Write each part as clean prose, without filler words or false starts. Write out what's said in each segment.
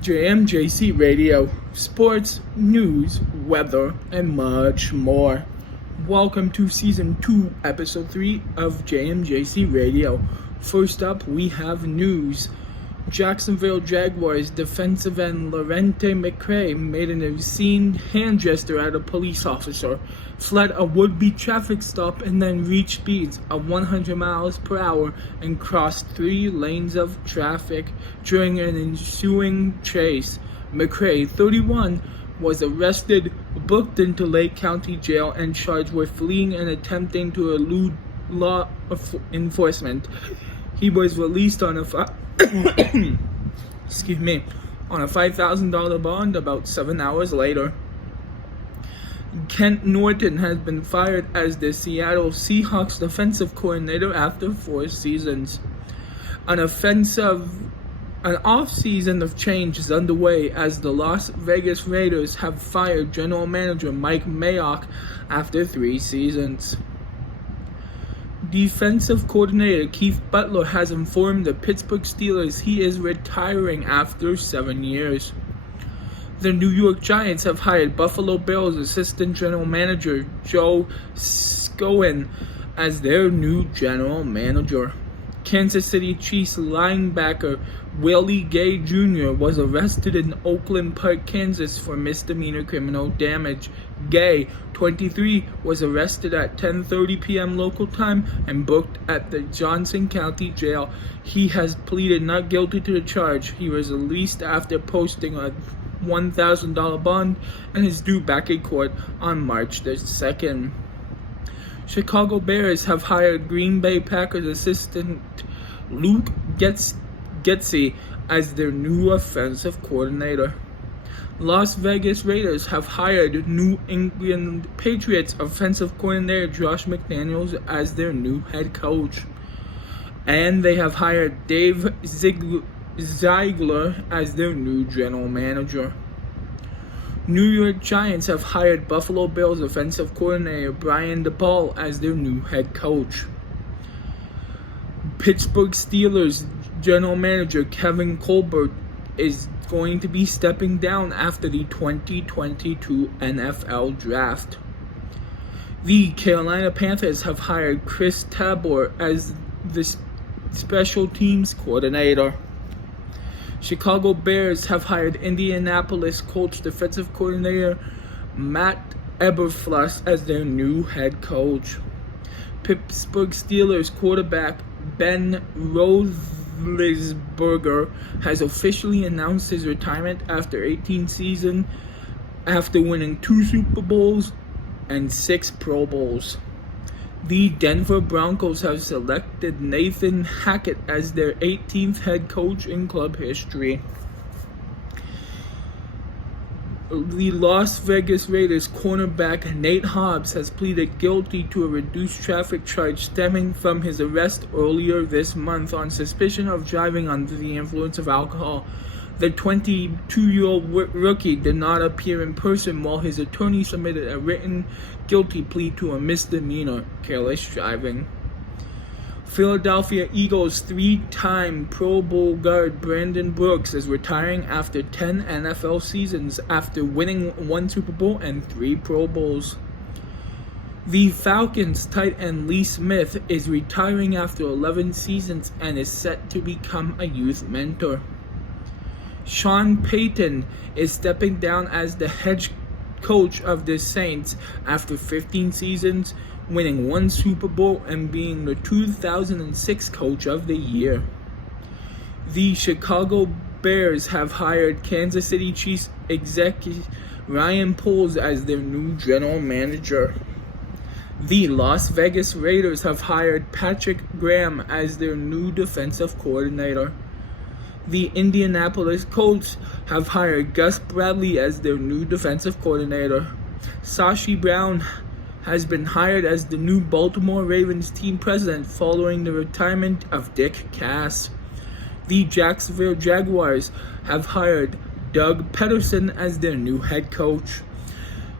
JMJC Radio, sports, news, weather, and much more. Welcome to Season 2, Episode 3 of JMJC Radio. First up, we have news. Jacksonville Jaguars defensive end Lorente McCray made an obscene hand gesture at a police officer, fled a would-be traffic stop, and then reached speeds of 100 miles per hour and crossed 3 lanes of traffic during an ensuing chase. McCray, 31, was arrested, booked into Lake County Jail, and charged with fleeing and attempting to elude law enforcement. He was released on a $5,000 bond about 7 hours later. Kent Norton has been fired as the Seattle Seahawks defensive coordinator after 4 seasons. An off-season of change is underway as the Las Vegas Raiders have fired general manager Mike Mayock after 3 seasons. Defensive coordinator Keith Butler has informed the Pittsburgh Steelers he is retiring after 7 years. The New York Giants have hired Buffalo Bills assistant general manager Joe Schoen as their new general manager. Kansas City Chiefs linebacker Willie Gay Jr. was arrested in Oakland Park, Kansas for misdemeanor criminal damage. Gay, 23, was arrested at 10:30 p.m. local time and booked at the Johnson County Jail. He has pleaded not guilty to the charge. He was released after posting a $1,000 bond and is due back in court on March the 2nd. Chicago Bears have hired Green Bay Packers assistant Luke Getsy as their new offensive coordinator. Las Vegas Raiders have hired New England Patriots offensive coordinator Josh McDaniels as their new head coach. And they have hired Dave Ziegler as their new general manager. New York Giants have hired Buffalo Bills offensive coordinator Brian DePaul as their new head coach. Pittsburgh Steelers general manager Kevin Colbert is going to be stepping down after the 2022 NFL Draft. The Carolina Panthers have hired Chris Tabor as the special teams coordinator. Chicago Bears have hired Indianapolis Colts defensive coordinator Matt Eberflus as their new head coach. Pittsburgh Steelers quarterback Ben Roethlisberger has officially announced his retirement after 18 seasons, after winning 2 Super Bowls and 6 Pro Bowls. The Denver Broncos have selected Nathan Hackett as their 18th head coach in club history. The Las Vegas Raiders cornerback Nate Hobbs has pleaded guilty to a reduced traffic charge stemming from his arrest earlier this month on suspicion of driving under the influence of alcohol. The 22-year-old rookie did not appear in person while his attorney submitted a written guilty plea to a misdemeanor, careless driving. Philadelphia Eagles 3-time Pro Bowl guard Brandon Brooks is retiring after 10 NFL seasons after winning 1 Super Bowl and 3 Pro Bowls. The Falcons tight end Lee Smith is retiring after 11 seasons and is set to become a youth mentor. Sean Payton is stepping down as the head coach of the Saints after 15 seasons, winning 1 Super Bowl and being the 2006 Coach of the Year. The Chicago Bears have hired Kansas City Chiefs executive Ryan Poles as their new general manager. The Las Vegas Raiders have hired Patrick Graham as their new defensive coordinator. The Indianapolis Colts have hired Gus Bradley as their new defensive coordinator. Sashi Brown has been hired as the new Baltimore Ravens team president following the retirement of Dick Cass. The Jacksonville Jaguars have hired Doug Peterson as their new head coach.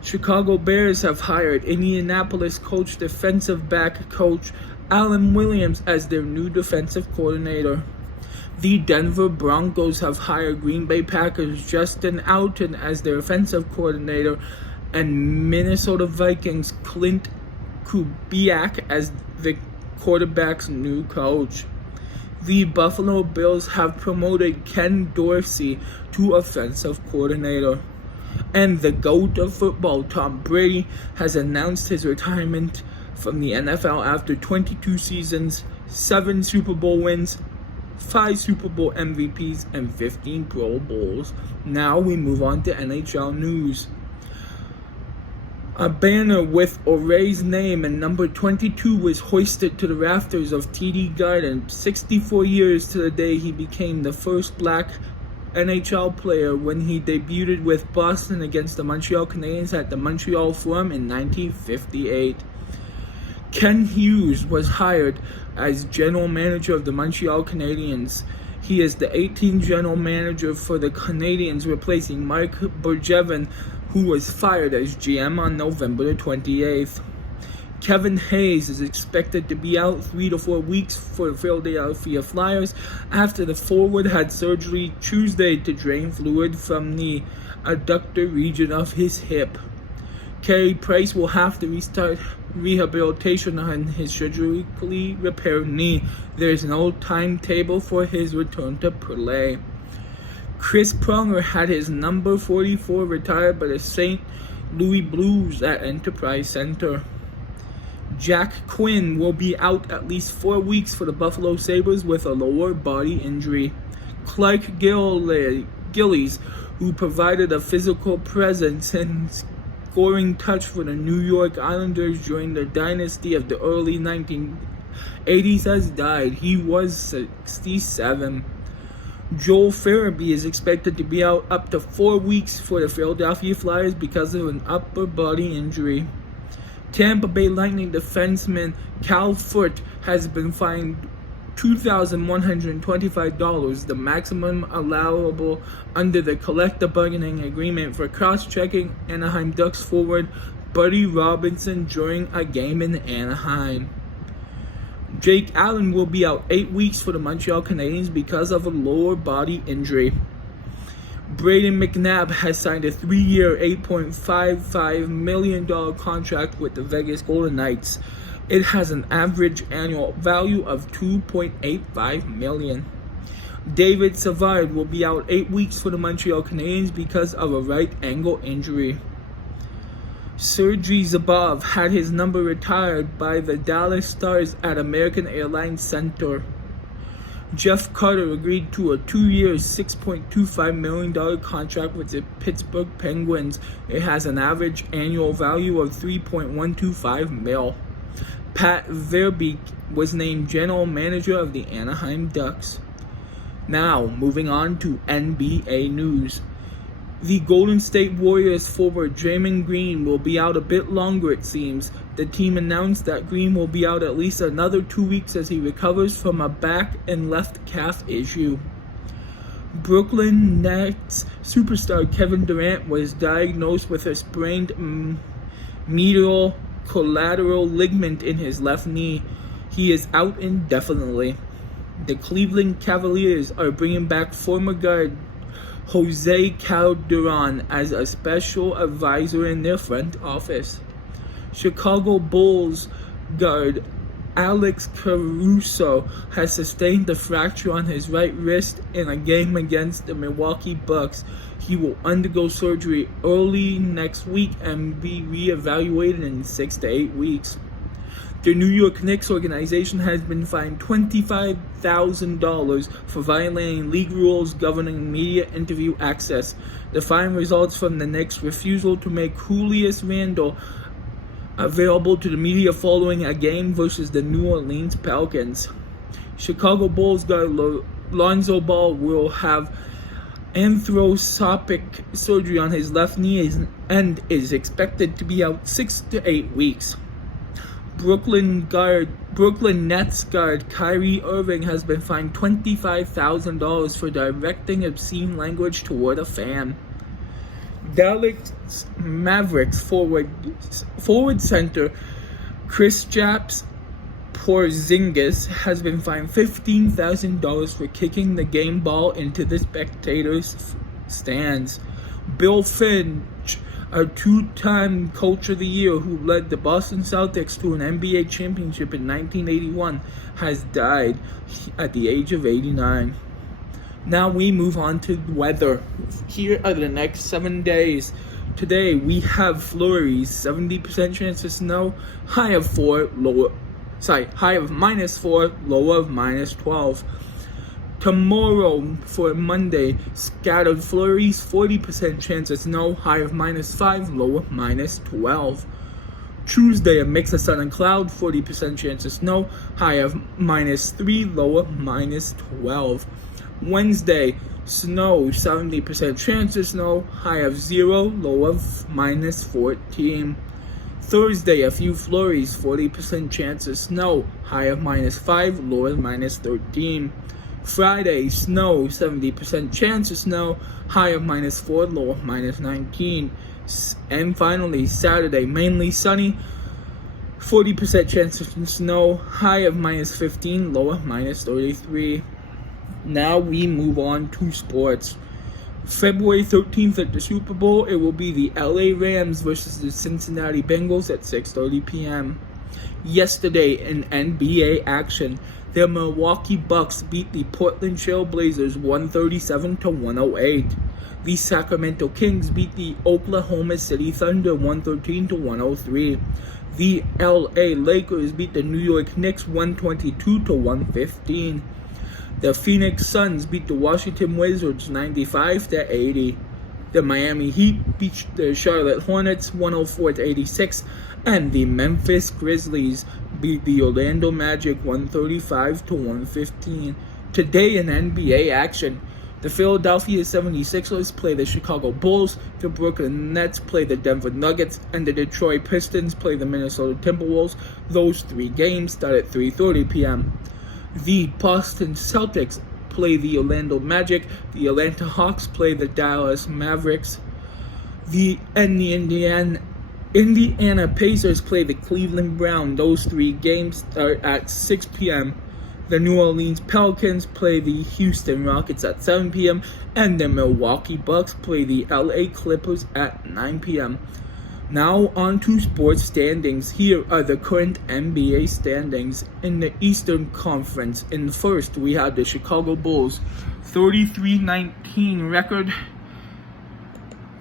Chicago Bears have hired Indianapolis Colts defensive back coach Alan Williams as their new defensive coordinator. The Denver Broncos have hired Green Bay Packers Justin Alton as their offensive coordinator and Minnesota Vikings Clint Kubiak as the quarterback's new coach. The Buffalo Bills have promoted Ken Dorsey to offensive coordinator. And the GOAT of football, Tom Brady, has announced his retirement from the NFL after 22 seasons, 7 Super Bowl wins, 5 Super Bowl MVPs, and 15 Pro Bowls. Now we move on to NHL news. A banner with O'Reilly's name and number 22 was hoisted to the rafters of TD Garden 64 years to the day he became the first black NHL player when he debuted with Boston against the Montreal Canadiens at the Montreal Forum in 1958. Ken Hughes was hired as general manager of the Montreal Canadiens. He is the 18th general manager for the Canadiens, replacing Mike Bergevin, who was fired as GM on November the 28th. Kevin Hayes is expected to be out 3 to 4 weeks for the Philadelphia Flyers after the forward had surgery Tuesday to drain fluid from the adductor region of his hip. Carey Price will have to restart rehabilitation on his surgically repaired knee. There is no timetable for his return to play. Chris Pronger had his number 44 retired by the St. Louis Blues at Enterprise Center. Jack Quinn will be out at least 4 weeks for the Buffalo Sabres with a lower body injury. Clark Gillies, who provided a physical presence and scoring touch for the New York Islanders during the dynasty of the early 1980s, has died. He was 67. Joel Farabee is expected to be out up to 4 weeks for the Philadelphia Flyers because of an upper body injury. Tampa Bay Lightning defenseman Cal Foote has been fined $2,125, the maximum allowable under the collective bargaining agreement, for cross-checking Anaheim Ducks forward Buddy Robinson during a game in Anaheim. Jake Allen will be out 8 weeks for the Montreal Canadiens because of a lower body injury. Braden McNabb has signed a 3-year, $8.55 million contract with the Vegas Golden Knights. It has an average annual value of $2.85 million. David Savard will be out 8 weeks for the Montreal Canadiens because of a right ankle injury. Sergei Zubov had his number retired by the Dallas Stars at American Airlines Center. Jeff Carter agreed to a 2-year, $6.25 million contract with the Pittsburgh Penguins. It has an average annual value of $3.125 million. Pat Verbeek was named general manager of the Anaheim Ducks. Now, moving on to NBA news. The Golden State Warriors forward Draymond Green will be out a bit longer, it seems. The team announced that Green will be out at least another 2 weeks as he recovers from a back and left calf issue. Brooklyn Nets superstar Kevin Durant was diagnosed with a sprained medial collateral ligament in his left knee. He is out indefinitely. The Cleveland Cavaliers are bringing back former guard Jose Calderon as a special advisor in their front office. Chicago Bulls guard Alex Caruso has sustained a fracture on his right wrist in a game against the Milwaukee Bucks. He will undergo surgery early next week and be reevaluated in 6 to 8 weeks. The New York Knicks organization has been fined $25,000 for violating league rules governing media interview access. The fine results from the Knicks' refusal to make Julius Randle available to the media following a game versus the New Orleans Pelicans. Chicago Bulls guard Lonzo Ball will have arthroscopic surgery on his left knee and is expected to be out 6 to 8 weeks. Brooklyn Nets guard Kyrie Irving has been fined $25,000 for directing obscene language toward a fan. Dallas Mavericks forward center Kristaps Porzingis has been fined $15,000 for kicking the game ball into the spectators' stands. Bill Finch, a two-time Coach of the Year who led the Boston Celtics to an NBA championship in 1981, has died at the age of 89. Now we move on to weather. Here are the next 7 days. Today we have flurries, 70% chance of snow, high of -4, low of -12. Tomorrow, for Monday, scattered flurries, 40% chance of snow, high of -5, low of -12. Tuesday, a mix of sun and cloud, 40% chance of snow, high of -3, low of -12. Wednesday, snow, 70% chance of snow, high of 0, low of -14. Thursday, a few flurries, 40% chance of snow, high of -5, low of -13. Friday, snow, 70% chance of snow, high of -4, low of -19. And finally, Saturday, mainly sunny, 40% chance of snow, high of -15, low of -33. Now we move on to sports. February 13th at the Super Bowl, it will be the LA Rams versus the Cincinnati Bengals at 6:30 p.m. Yesterday in NBA action, the Milwaukee Bucks beat the Portland Trail Blazers 137-108. The Sacramento Kings beat the Oklahoma City Thunder 113-103. The LA Lakers beat the New York Knicks 122-115. The Phoenix Suns beat the Washington Wizards 95-80. The Miami Heat beat the Charlotte Hornets 104-86. And the Memphis Grizzlies beat the Orlando Magic 135-115. Today in NBA action, the Philadelphia 76ers play the Chicago Bulls, the Brooklyn Nets play the Denver Nuggets, and the Detroit Pistons play the Minnesota Timberwolves. Those 3 games start at 3:30 p.m. The Boston Celtics play the Orlando Magic, the Atlanta Hawks play the Dallas Mavericks, the Indiana Pacers play the Cleveland Browns. Those 3 games start at 6 p.m. The New Orleans Pelicans play the Houston Rockets at 7 p.m. and the Milwaukee Bucks play the LA Clippers at 9 p.m. Now on to sports standings. Here are the current NBA standings. In the Eastern Conference, in first we have the Chicago Bulls, 33-19 record,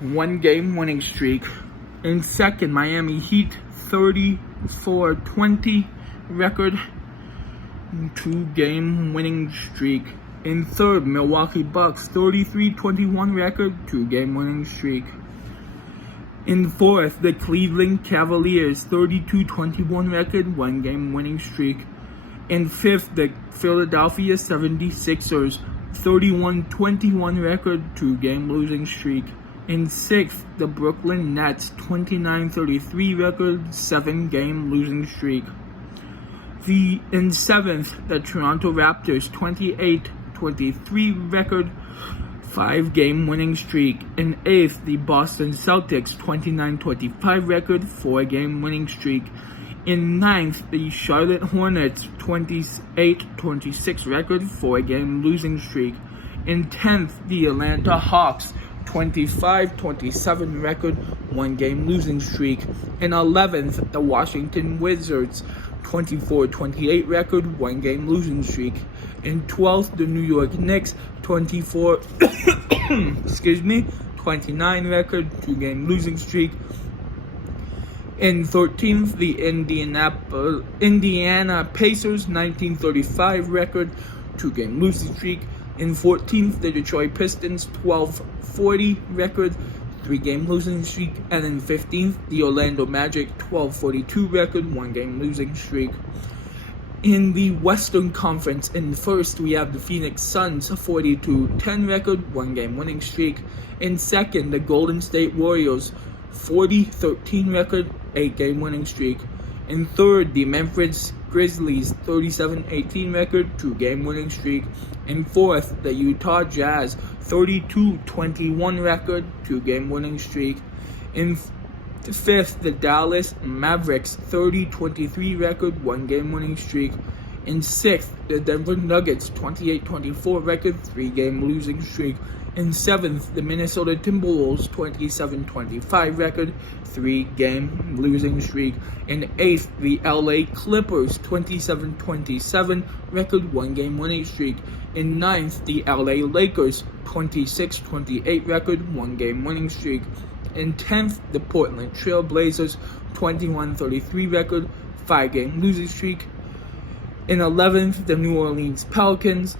1-game winning streak. In second, Miami Heat, 34-20 record, 2-game winning streak. In third, Milwaukee Bucks, 33-21 record, 2-game winning streak. In fourth, the Cleveland Cavaliers, 32-21 record, 1-game winning streak. In fifth, the Philadelphia 76ers, 31-21 record, 2-game losing streak. In sixth, the Brooklyn Nets, 29-33 record, 7-game losing streak. In seventh, the Toronto Raptors, 28-23 record, 5-game winning streak. In eighth, the Boston Celtics, 29-25 record, 4-game winning streak. In ninth, the Charlotte Hornets, 28-26 record, 4-game losing streak. In 10th, the Atlanta Hawks, 25-27 record, 1-game losing streak. In 11th, the Washington Wizards, 24-28 record, 1-game losing streak. In 12th, the New York Knicks, 29 record, 2-game losing streak. In 13th, the Indiana Pacers, 1935 record, 2-game losing streak. In 14th, the Detroit Pistons, 12-40 record, 3-game losing streak. And in 15th, the Orlando Magic, 12-42 record, 1-game losing streak. In the Western Conference, in first, we have the Phoenix Suns, 42-10 record, 1-game winning streak. In second, the Golden State Warriors, 40-13 record, 8-game winning streak. In third, the Memphis Grizzlies, 37-18 record, 2-game winning streak. In fourth, the Utah Jazz, 32-21 record, 2-game winning streak. In Fifth, the Dallas Mavericks 30-23 record, 1-game winning streak. In sixth, the Denver Nuggets 28-24 record, 3-game losing streak. In seventh, the Minnesota Timberwolves 27-25 record, 3-game losing streak. In eighth, the LA Clippers 27-27 record, 1-game winning streak. In ninth, the LA Lakers 26-28 record, 1-game winning streak. In 10th, the Portland Trail Blazers 21-33 record, 5-game losing streak. In 11th, the New Orleans Pelicans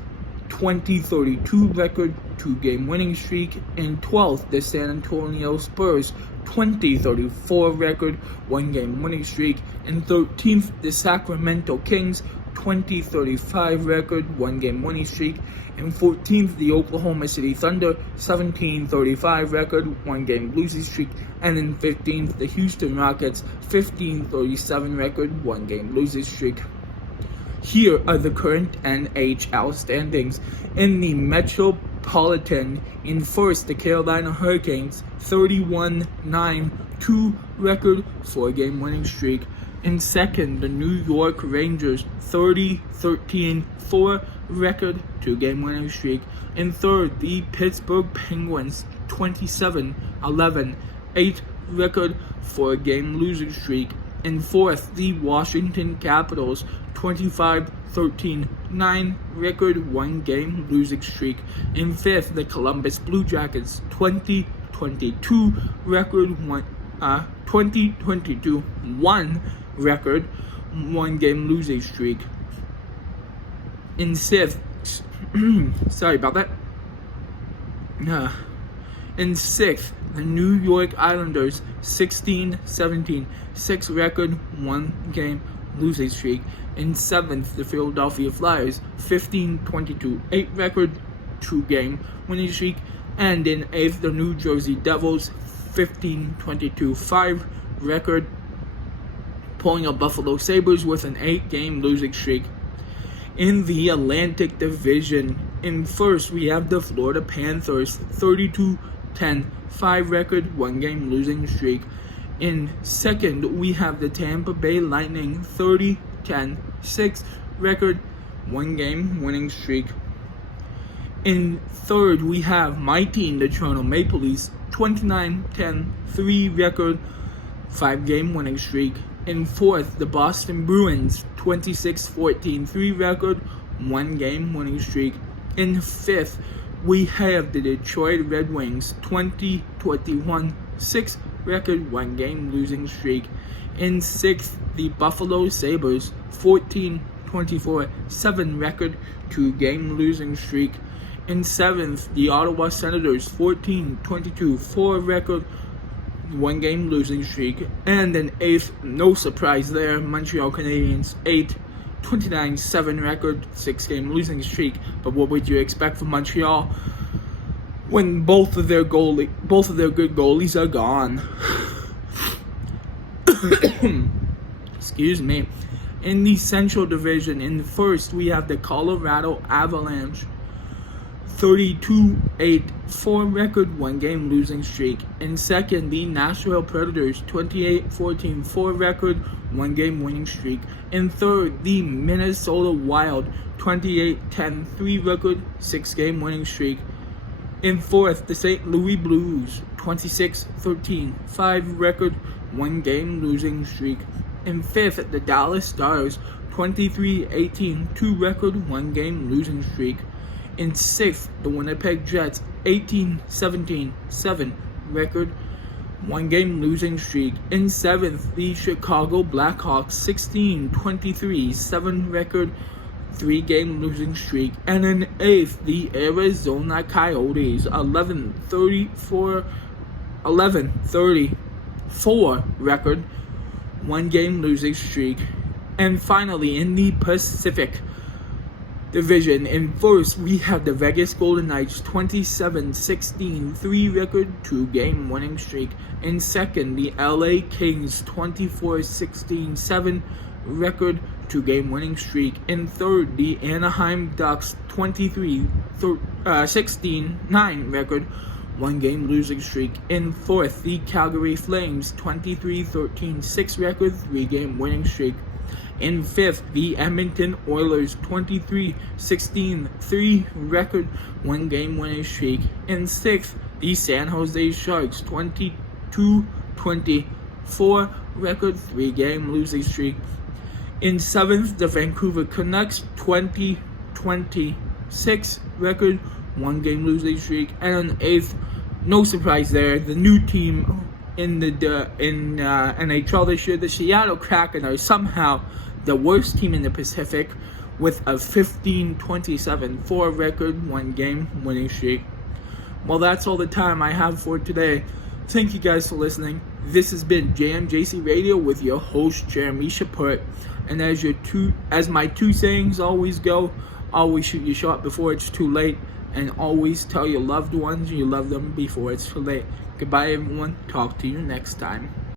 20-32 record, 2-game winning streak. In 12th, the San Antonio Spurs 20-34 record, 1-game winning streak. In 13th, the Sacramento Kings 20-35 record, 1-game winning streak. In 14th, the Oklahoma City Thunder 17-35 record, 1-game losing streak. And in 15th, the Houston Rockets 15-37 record, 1-game losing streak. Here are the current NHL standings. In the Metropolitan, in first, the Carolina Hurricanes 31-9-2 record, 4-game winning streak. In second, the New York Rangers 30-13-4 record, 2-game winning streak. In third, the Pittsburgh Penguins 27-11-8 record, 4-game losing streak. In fourth, the Washington Capitals 25-13-9 record, 1-game losing streak. In fifth, the Columbus Blue Jackets 20-22 record, 20-22-1 record, 1-game losing streak. In sixth, sorry about that. In sixth, the New York Islanders 16-17-6 record, 1-game losing streak. In seventh, the Philadelphia Flyers 15-22-8 record, 2-game winning streak. And in eighth, the New Jersey Devils 15-22-5 record, pulling up Buffalo Sabres with an 8-game losing streak. In the Atlantic Division, in first, we have the Florida Panthers 32-10-5 record, 1-game losing streak. In second, we have the Tampa Bay Lightning 30-10-6 record, 1-game winning streak. In third, we have my team, the Toronto Maple Leafs 29-10-3 record, 5-game winning streak. In fourth, the Boston Bruins 26-14-3 record, 1-game winning streak. In fifth, we have the Detroit Red Wings 20-21-6 record, 1-game losing streak. In sixth, the Buffalo Sabres 14-24-7 record, 2-game losing streak. In seventh, the Ottawa Senators 14-22-4 record, 1-game losing streak. And in eighth, no surprise there, Montreal Canadiens 8-29-7 record, 6-game losing streak. But what would you expect from Montreal when both of their good goalies are gone? Excuse me. In the Central Division, in first, we have the Colorado Avalanche 32-8-4 record, 1-game losing streak. In second, the Nashville Predators 28-14-4 record, 1-game winning streak. In third, the Minnesota Wild 28-10-3 record, 6-game winning streak. In fourth, the St. Louis Blues 26-13-5 record, 1-game losing streak. In fifth, the Dallas Stars 23-18-2 record, 1-game losing streak. In sixth, the Winnipeg Jets 18-17-7 record, 1-game losing streak. In seventh, the Chicago Blackhawks 16-23-7 record, 3-game losing streak. And in eighth, the Arizona Coyotes 11-34 record, 1-game losing streak. And finally, in the Pacific Division, in first, we have the Vegas Golden Knights 27-16-3 record, 2-game winning streak. In second, the LA Kings 24-16-7 record, 2-game winning streak. In third, the Anaheim Ducks 23-16-9 record, 1-game losing streak. In 4th, the Calgary Flames, 23-13-6 record, 3-game winning streak. In 5th, the Edmonton Oilers, 23-16-3 record, 1-game winning streak. In 6th, the San Jose Sharks, 22-24 record, 3-game losing streak. In 7th, the Vancouver Canucks, 20-26 record, 1-game losing streak. And in 8th, no surprise there, the new team in the NHL this year, the Seattle Kraken, are somehow the worst team in the Pacific with a 15-27-4 record, 1-game winning streak. Well, that's all the time I have for today. Thank you guys for listening. This has been JMJC Radio with your host, Jeremy Shapurt. And as my two sayings always go, always shoot your shot before it's too late, and always tell your loved ones you love them before it's too late. Goodbye, everyone. Talk to you next time.